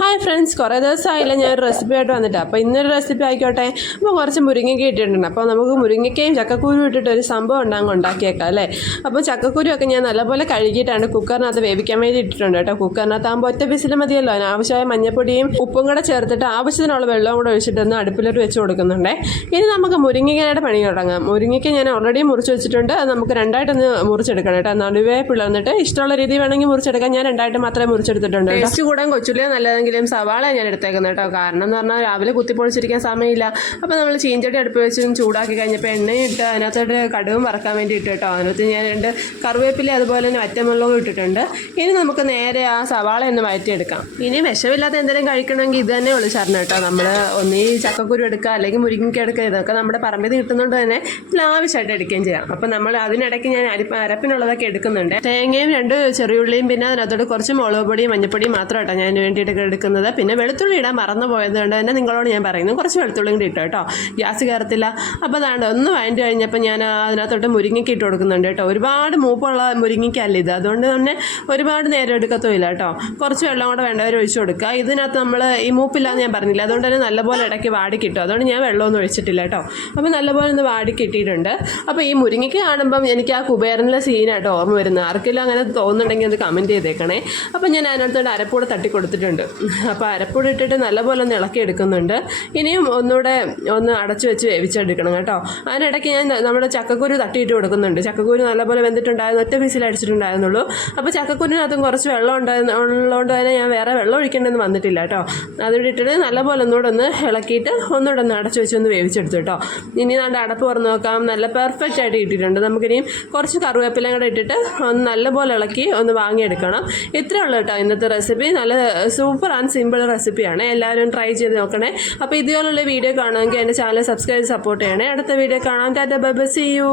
Hi friends, കുറേ ദിവസമായില്ല ഞാനൊരു recipe ആയിട്ട് വന്നിട്ട്. അപ്പോൾ ഇന്നൊരു റെസിപ്പി ആയിക്കോട്ടെ. അപ്പോൾ കുറച്ച് മുരിങ്ങയ്ക്ക ഇട്ടിട്ടുണ്ട്. അപ്പോൾ നമുക്ക് മുരിങ്ങയ്ക്കയും ചക്കക്കുരു ഇട്ടിട്ട് ഒരു സംഭവം ഉണ്ടാക്കിയേക്കാം അല്ലേ. അപ്പോൾ ചക്കക്കുരുവൊക്കെ ഞാൻ നല്ലപോലെ കഴുകിയിട്ടാണ് കുക്കറിനകത്ത് വേവിക്കാൻ വേണ്ടി ഇട്ടിട്ടുണ്ട് കേട്ടോ. കുക്കറിനകത്താകുമ്പോൾ ഒറ്റ വിസിൽ മതിയല്ലോ. അതിനാവശ്യമായ മഞ്ഞപ്പൊടിയും ഉപ്പും കൂടെ ചേർത്തിട്ട് ആവശ്യത്തിനുള്ള വെള്ളവും കൂടെ ഒഴിച്ചിട്ടൊന്ന് അടുപ്പിലോട്ട് വെച്ച് കൊടുക്കുന്നുണ്ട്. ഇനി നമുക്ക് മുരിങ്ങയ്ക്കയുടെ പണി തുടങ്ങാം. മുരിങ്ങയ്ക്ക ഞാൻ ഓൾറെഡി മുറിച്ച് വെച്ചിട്ടുണ്ട്. അത് നമുക്ക് രണ്ടായിട്ടൊന്ന് മുറിച്ചെടുക്കണം കേട്ടോ. നടുവേ പിളർന്നിട്ട് ഇഷ്ടമുള്ള രീതി വേണമെങ്കിൽ മുറിച്ചെടുക്കാം. ഞാൻ രണ്ടായിട്ട് മാത്രമേ മുറിച്ചെടുത്തിട്ടുണ്ട്. ടേസ്റ്റ് കൂടാൻ കൊച്ചുള്ളിയെ നല്ലതെങ്കിലും സവാള ഞാൻ എടുത്തേക്കുന്നത് കേട്ടോ. കാരണം എന്ന് പറഞ്ഞാൽ രാവിലെ കുത്തിപ്പൊളിച്ചിരിക്കാൻ സമയമില്ല. അപ്പോൾ നമ്മൾ ചീഞ്ചട്ടി അടുപ്പ് വെച്ച് ചൂടാക്കി കഴിഞ്ഞപ്പോൾ എണ്ണയിട്ട് അതിനകത്തോട്ട് കടുകും വറക്കാൻ വേണ്ടി ഇട്ട് കേട്ടോ. അതിനകത്ത് ഞാൻ 2 കറിവേപ്പില അതുപോലെ തന്നെ വറ്റമുളകും ഇട്ടിട്ടുണ്ട്. ഇനി നമുക്ക് നേരെ ആ സവാള ഒന്ന് വഴറ്റിയെടുക്കാം. ഇനി വിഷമില്ലാത്ത എന്തെങ്കിലും കഴിക്കണമെങ്കിൽ ഇത് തന്നെ വിളിച്ചറിഞ്ഞു കേട്ടോ. നമ്മൾ ഒന്നീ ചക്കക്കുരു എടുക്കുക അല്ലെങ്കിൽ മുരിങ്ങയ്ക്ക എടുക്കുക. ഇതൊക്കെ നമ്മുടെ പറമ്പിൽ കിട്ടുന്നതുകൊണ്ട് തന്നെ ലാവശ്യമായിട്ട് എടുക്കുകയും ചെയ്യാം. അപ്പോൾ നമ്മൾ അതിനിടയ്ക്ക് ഞാൻ അരപ്പിനുള്ളതൊക്കെ എടുക്കുന്നുണ്ട്. തേങ്ങയും 2 ചെറിയുള്ളിയും പിന്നെ അതിനകത്തോട്ട് കുറച്ച് മുളക് പൊടിയും മഞ്ഞപ്പൊടിയും മാത്രം കേട്ടോ ഞാൻ വേണ്ടിയിട്ട് എടുക്കുന്നത്. പിന്നെ വെളുത്തുള്ളി ഇടാൻ മറന്നു പോയത് കൊണ്ട് തന്നെ നിങ്ങളോട് ഞാൻ പറയുന്നു, കുറച്ച് വെളുത്തുള്ളി കൂടി ഇട്ടോ കേട്ടോ, ഗ്യാസ് കയറത്തില്ല. അപ്പോൾ അതാണ്ട് ഒന്ന് വഴറ്റി കഴിഞ്ഞപ്പോൾ ഞാൻ അതിനകത്തോട്ട് മുരിങ്ങയ്ക്ക ഇട്ട് കൊടുക്കുന്നുണ്ട് കേട്ടോ. ഒരുപാട് മൂപ്പുള്ള മുരിങ്ങയ്ക്കല്ല ഇത്, അതുകൊണ്ട് തന്നെ ഒരുപാട് നേരം എടുക്കത്തുമില്ല കേട്ടോ. കുറച്ച് വെള്ളം കൂടെ വേണ്ടവർ ഒഴിച്ചു കൊടുക്കുക. ഇതിനകത്ത് നമ്മൾ ഈ മൂപ്പില്ലാന്ന് ഞാൻ പറഞ്ഞില്ല, അതുകൊണ്ട് തന്നെ നല്ലപോലെ ഇടയ്ക്ക് വാടി കിട്ടും. അതുകൊണ്ട് ഞാൻ വെള്ളമൊന്നും ഒഴിച്ചിട്ടില്ല കേട്ടോ. അപ്പോൾ നല്ലപോലെ ഒന്ന് വാടി കിട്ടിയിട്ടുണ്ട്. അപ്പോൾ ഈ മുരിങ്ങയ്ക്ക കാണുമ്പം എനിക്ക് ആ കുബേരനിലെ സീനായിട്ട് ഓർമ്മ വരുന്നത്. ആർക്കെല്ലാം അങ്ങനെ തോന്നുന്നുണ്ടെങ്കിൽ അത് കമൻറ്റ് ചെയ്തേക്കണേ. അപ്പോൾ ഞാൻ അതിനകത്തോട്ട് അരപ്പൂടെ തട്ടി കൊടുത്തിട്ടുണ്ട്. അപ്പോൾ അരപ്പൊടി ഇട്ടിട്ട് നല്ലപോലെ ഒന്ന് ഇളക്കി എടുക്കുന്നുണ്ട്. ഇനിയും ഒന്നുകൂടെ ഒന്ന് അടച്ചു വെച്ച് വേവിച്ചെടുക്കണം കേട്ടോ. അതിനിടയ്ക്ക് ഞാൻ നമ്മുടെ ചക്കക്കുരു തട്ടിയിട്ട് കൊടുക്കുന്നുണ്ട്. ചക്കക്കുരു നല്ലപോലെ വെന്തിട്ടുണ്ടായിരുന്നു, ഒറ്റ വിസിൽ അടിച്ചിട്ടുണ്ടായിരുന്നുള്ളൂ. അപ്പോൾ ചക്കക്കുരിനകത്തും കുറച്ച് വെള്ളം ഉള്ളതുകൊണ്ട് തന്നെ ഞാൻ വേറെ വെള്ളം ഒഴിക്കേണ്ടെന്ന് വന്നിട്ടില്ല കേട്ടോ. അതിവിടെ ഇട്ടിട്ട് നല്ലപോലെ ഒന്നുകൂടെ ഒന്ന് ഇളക്കിയിട്ട് ഒന്നുകൂടെ ഒന്ന് അടച്ചു വെച്ച് ഒന്ന് വേവിച്ചെടുത്തു കേട്ടോ. ഇനി നമ്മുടെ അടപ്പ് തുറന്ന് നോക്കാം. നല്ല പെർഫെക്റ്റ് ആയിട്ട് കിട്ടിയിട്ടുണ്ട്. നമുക്കിനിയും കുറച്ച് കറിവേപ്പില കൂടെ ഇട്ടിട്ട് ഒന്ന് നല്ലപോലെ ഇളക്കി ഒന്ന് വാങ്ങിയെടുക്കണം. ഇത്രയേ ഉള്ളൂ കേട്ടോ ഇന്നത്തെ റെസിപ്പി. നല്ല സൂപ്പർ ആൻഡ് സിമ്പിൾ റെസിപ്പിയാണ്. എല്ലാവരും ട്രൈ ചെയ്ത് നോക്കണേ. അപ്പോൾ ഇതുപോലുള്ള വീഡിയോ കാണുമെങ്കിൽ എൻ്റെ ചാനൽ സബ്സ്ക്രൈബ് സപ്പോർട്ട് ചെയ്യണേ. അടുത്ത വീഡിയോ കാണാം. Tata bye bye, see U.